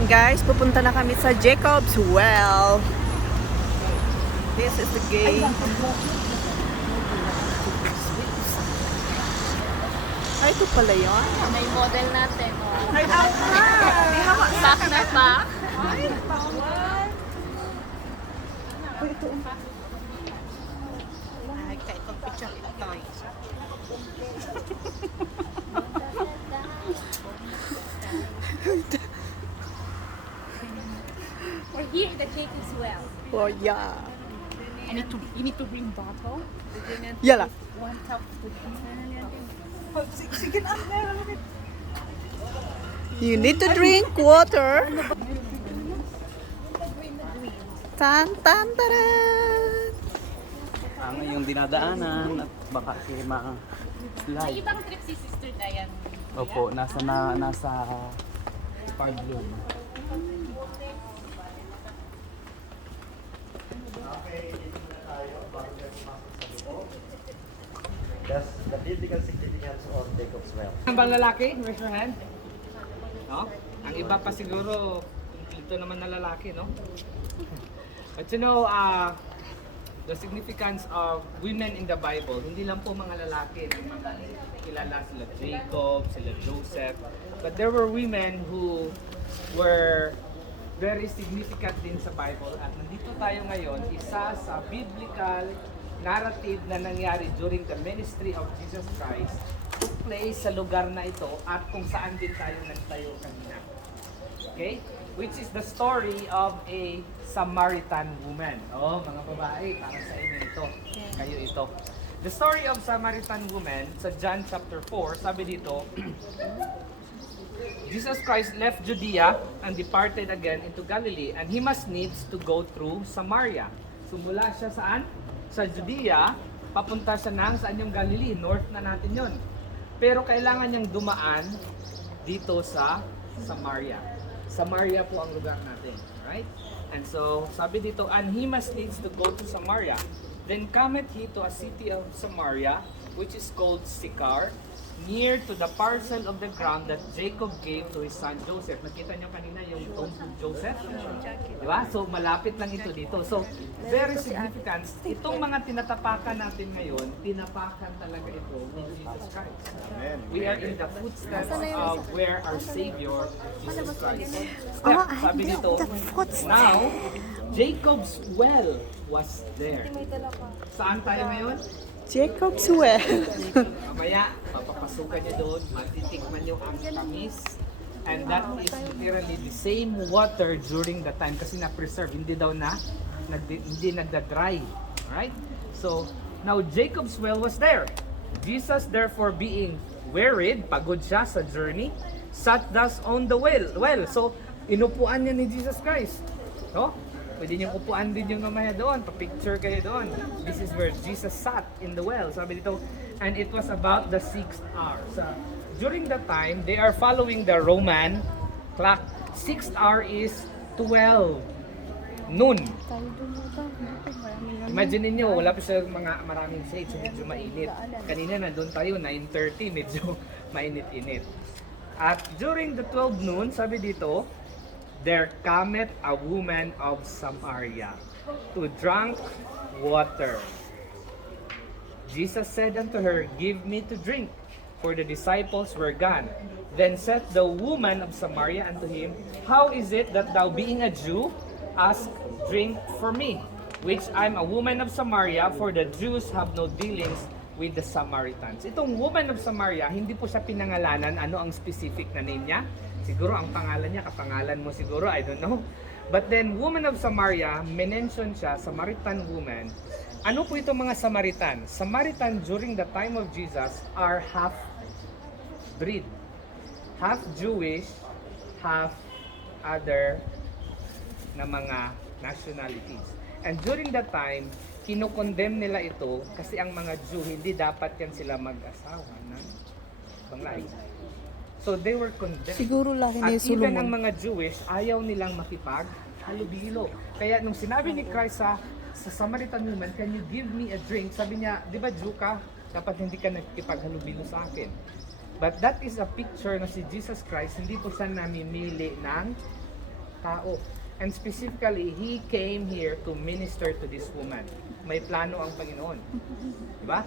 Ayan guys, pupunta na kami sa Jacob's Well. This is the gate. Ay, ito pala yun. May model natin. Ay, Pack na pack. Ay, kahit pag-picture ito tayo. We're here in the Jacob's Well. Oh, yeah. You need to bring bottle. Yala. One cup with You need to drink water. Tan tan taran. Ang iyong dinadaanan at baka si mga May slide. ibang trip si Sister Diane. Opo, nasa Pardon. That's the biblical significance of Jacob's Well. Ang bang lalaki? Raise your hand. No? Ang iba pa siguro, ito naman na lalaki, no? But you know, the significance of women in the Bible, hindi lang po mga lalaki, ng mga kilala sila Jacob, sila Joseph, but there were women who were very significant din sa Bible at nandito tayo ngayon, isa sa biblical narrative na nangyari during the ministry of Jesus Christ took place sa lugar na ito at kung saan din tayo nagtayo kanina. Okay? Which is the story of a Samaritan woman. Oh, mga babae, para sa inyo ito. Kayo ito. The story of Samaritan woman sa John chapter 4, sabi dito, Jesus Christ left Judea and departed again into Galilee, and he must needs to go through Samaria. So mula siya saan? Sa Judea, papunta siya ng saan yung Galilee, north na natin yon. Pero kailangan niyang dumaan dito sa Samaria. Samaria po ang lugar natin, right? And so, sabi dito, and he must needs to go to Samaria. Then cometh he to a city of Samaria, which is called Sychar, near to the parcel of the ground that Jacob gave to his son Joseph. Nakita niyo kanina yung tomb of Joseph? Di ba? So, malapit lang ito dito. So, very significant. Itong mga tinatapakan natin ngayon, tinapakan talaga ito ni Jesus Christ. We are in the footsteps of where our Savior, Jesus Christ, stepped. Sabi dito, now, Jacob's well was there. Saan tayo ngayon? Jacob's Well. Mamaya, papapasukan nyo doon, matitikman nyo ang tamis. And that is literally the same water during the time kasi na-preserve, hindi daw hindi nagda-dry. Alright? So, now Jacob's well was there. Jesus therefore being wearied, pagod siya sa journey, sat thus on the well. So, inupuan niya ni Jesus Christ. No? Pwede niyong upuan din yung mamaya doon, pa-picture kayo doon. This is where Jesus sat in the well. Sabi dito, and it was about the 6th hour. So, during that time, they are following the Roman clock. 6th hour is 12 noon. Imagine niyo, wala pa siya mga maraming shades, medyo mainit. Kanina nandun tayo, 9:30, medyo mainit-init. At during the 12 noon, sabi dito, there cometh a woman of Samaria to drink water. Jesus said unto her, give me to drink, for the disciples were gone. Then said the woman of Samaria unto him, how is it that thou being a Jew, ask drink for me, which I'm a woman of Samaria, for the Jews have no dealings with the Samaritans. Itong woman of Samaria, hindi po siya pinangalanan ano ang specific na name niya. Siguro ang pangalan niya, kapangalan mo siguro, I don't know. But then, woman of Samaria, mention siya, Samaritan woman. Ano po itong mga Samaritan? Samaritan during the time of Jesus are half-breed. Half Jewish, half other na mga nationalities. And during that time, kinokondemn nila ito kasi ang mga Jew, hindi dapat yan sila mag-asawa ng banglahi. So they were condemned. Siguro lahi At ni even ang Solomon. mga Jewish, ayaw nilang makipag-halubilo. Kaya nung sinabi ni Christ sa Samaritan woman, can you give me a drink? Sabi niya, di ba Jew ka? Dapat hindi ka nagkipaghalubilo sa akin. But that is a picture na si Jesus Christ, hindi po siya namimili ng tao. And specifically, He came here to minister to this woman. May plano ang Panginoon. Diba?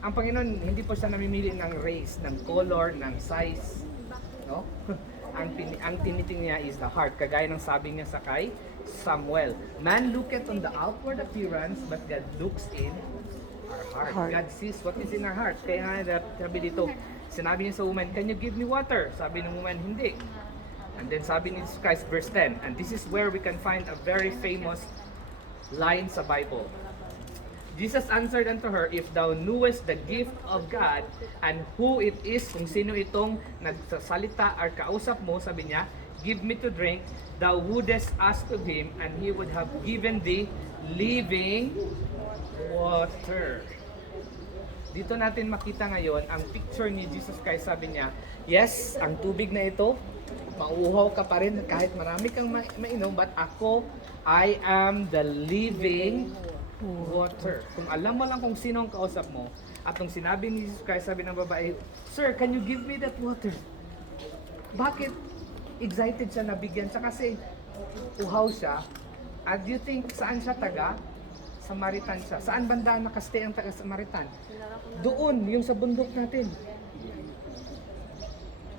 Ang Panginoon, hindi po siya namimili ng race, ng color, ng size. No? ang tinitingnan niya is the heart. Kagaya ng sabi niya sa kay Samuel. Man looketh on the outward appearance, but God looks in our heart. God sees what is in our heart. Kaya nga, sabi dito, sinabi niya sa woman, can you give me water? Sabi ng woman, hindi. And then sabi ni Jesus Christ, verse 10, and this is where we can find a very famous line sa Bible. Jesus answered unto her, if thou knewest the gift of God and who it is, kung sino itong nagsasalita or kausap mo, sabi niya, give me to drink, thou wouldest ask of him, and he would have given thee living water. Dito natin makita ngayon ang picture ni Jesus Christ. Sabi niya, yes, ang tubig na ito, mauuhaw ka pa rin kahit marami kang mainom, but ako, I am the living water. Kung alam mo lang kung sino ang kausap mo, at nung sinabi ni Jesus Christ, sabi ng babae, Sir, can you give me that water? Bakit excited siya, nabigyan siya? Kasi uhaw siya. And do you think saan siya taga? Samaritan siya. Saan banda nakastay ang taga Samaritan? Doon, yung sa bundok natin.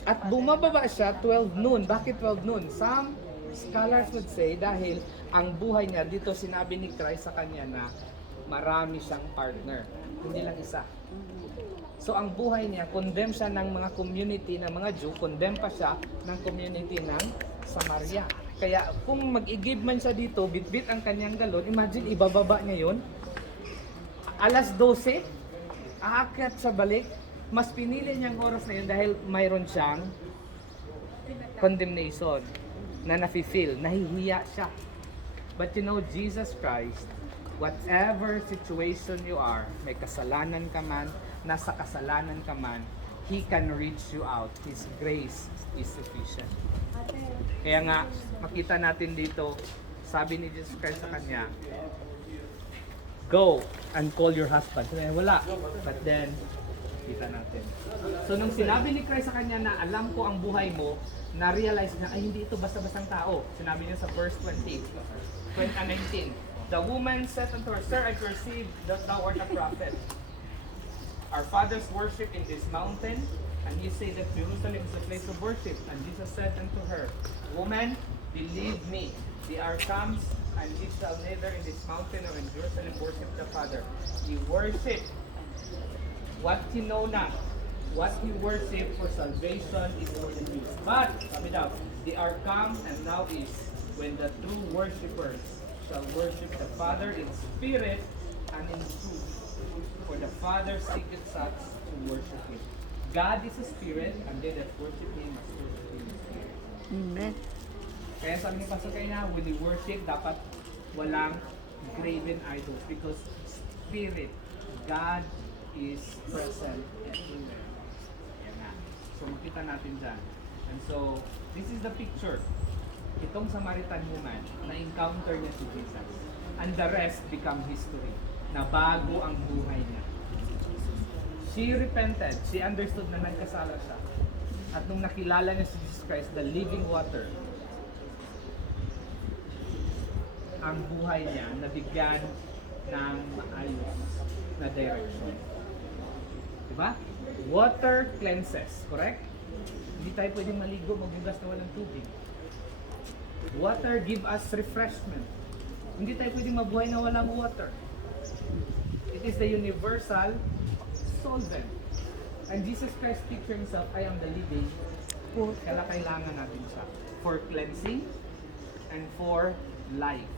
At bumababa siya 12 noon. Bakit 12 noon? Some scholars would say dahil ang buhay niya, dito sinabi ni Christ sa kanya na marami siyang partner. Hindi lang isa. So ang buhay niya, condemn siya ng mga community ng mga Jew, condemn pa siya ng community ng Samaria. Kaya kung mag-i-give man siya dito, bitbit ang kanyang galon, imagine ibababa niya yun. Alas 12, aakyat sa balik, mas pinili niyang oras na yun dahil mayroon siyang condemnation na nafe-feel, nahihiya siya. But you know, Jesus Christ, whatever situation you are, may kasalanan ka man, nasa kasalanan ka man, He can reach you out. His grace is sufficient. Kaya nga, makita natin dito, sabi ni Jesus Christ sa kanya, go and call your husband. Sabi, wala. But then, kita natin. So nung sinabi ni Christ sa kanya na alam ko ang buhay mo, na-realize niya, ay hindi ito basta-bastang tao. Sinabi niya sa verse 19. The woman said unto her, Sir, I perceive that thou art a prophet. Our fathers worship in this mountain, and you say that Jerusalem is a place of worship. And Jesus said unto her, Woman, believe me, the hour comes, and ye shall neither in this mountain or in Jerusalem worship the Father. Ye worship what ye know not. What you worship for salvation is of the Jews. But, sabi daw, the hour comes and now is when the true worshipers shall worship the Father in spirit and in truth. For the Father seeketh such to worship Him. God is a spirit, and they that worship Him must worship Him in spirit. Amen. Kaya sabi ni Pastor Kaya, when we worship, dapat walang graven idols because spirit, God is present everywhere. Yan nga. So makita natin dyan. And so, this is the picture. Itong Samaritan woman, na-encounter niya si Jesus. And the rest become history. Nabago ang buhay niya. She repented. She understood na nagkasala siya. At nung nakilala niya si Jesus Christ, the living water, ang buhay niya nabigyan ng maayos na direction. Diba? Water cleanses, correct? Hindi tayo pwedeng maligo, maghugas na walang tubig. Water give us refreshment. Hindi tayo pwedeng mabuhay na walang water. It is the universal solvent. And Jesus Christ picture Himself, I am the living water. Kaya kailangan natin siya for cleansing and for life.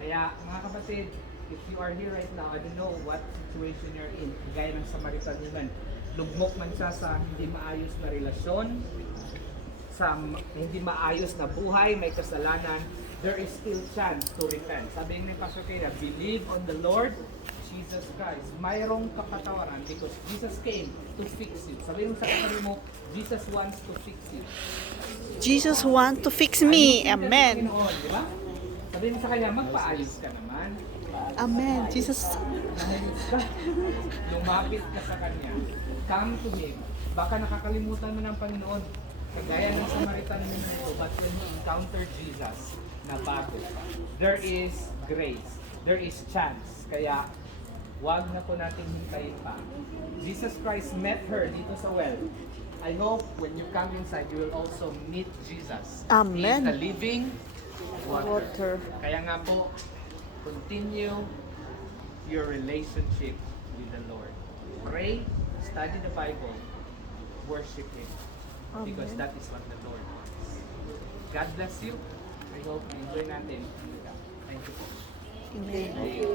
Kaya mga kapatid, if you are here right now, I don't know what situation you're in. Gaya ng Samaritan woman, lugmok man siya sa hindi maayos na relasyon, sa hindi maayos na buhay, may kasalanan, there is still chance to repent. Sabi ni Pastor Kaya, believe on the Lord Jesus Christ. Mayroong kapatawaran because Jesus came to fix you. Sabi mo sa kapatid mo, Jesus wants to fix you. Jesus want to fix me. Amen. Diba? Sabi mo sa kanya, magpaayos ka naman. Amen. Jesus. Nahayos ka. Lumapit ka sa kanya. Come to Him. Baka nakakalimutan mo ng Panginoon. Kagaya ng Samaritan woman ito, but when he encountered Jesus, nabago. There is grace. There is chance. Kaya, wag na po natin hintayin pa. Jesus Christ met her dito sa well. I hope when you come inside, you will also meet Jesus. Amen. He is the living water. Water. Kaya nga po, continue your relationship with the Lord. Pray, study the Bible, worship Him. Because Amen. that is what the Lord wants. God bless you. I hope enjoy natin. Thank you po. Amen. Thank you.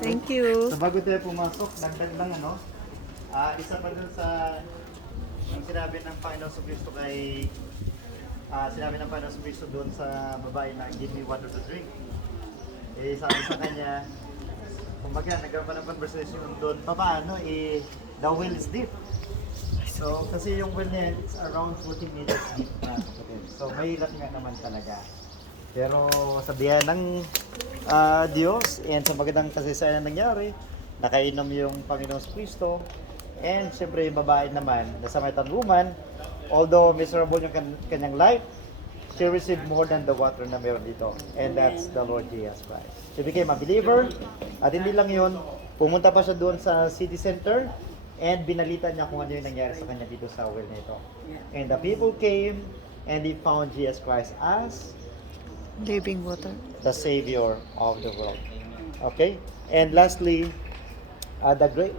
Thank you. So bago tayo pumasok, dagdag lang isa pa dun sa yung sinabi ng Panginoon sa Kristo kay sinabi ng Panginoon sa Kristo doon sa babae na give me water to drink. Eh sabi sa kanya, kumbaga nagkaroon pa ng conversation doon, paano the well is deep. So kasi yung well niya it's around 40 meters deep na kapatid. So mahirap nga naman talaga. Pero sa biyaya ng Diyos and sa magandang kasaysayan na nangyari, nakainom yung Panginoon sa Kristo. And syempre yung babae naman, the Samaritan woman, although miserable yung kanyang life, she received more than the water na meron dito. And that's the Lord Jesus Christ. She became a believer. At hindi lang yun, pumunta pa siya doon sa city center and binalita niya kung ano yung nangyari sa kanya dito sa well na ito. And the people came and they found Jesus Christ as Living water. the Savior of the world. Okay? And lastly,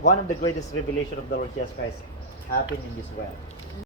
one of the greatest revelation of the Lord Jesus Christ happened in this well.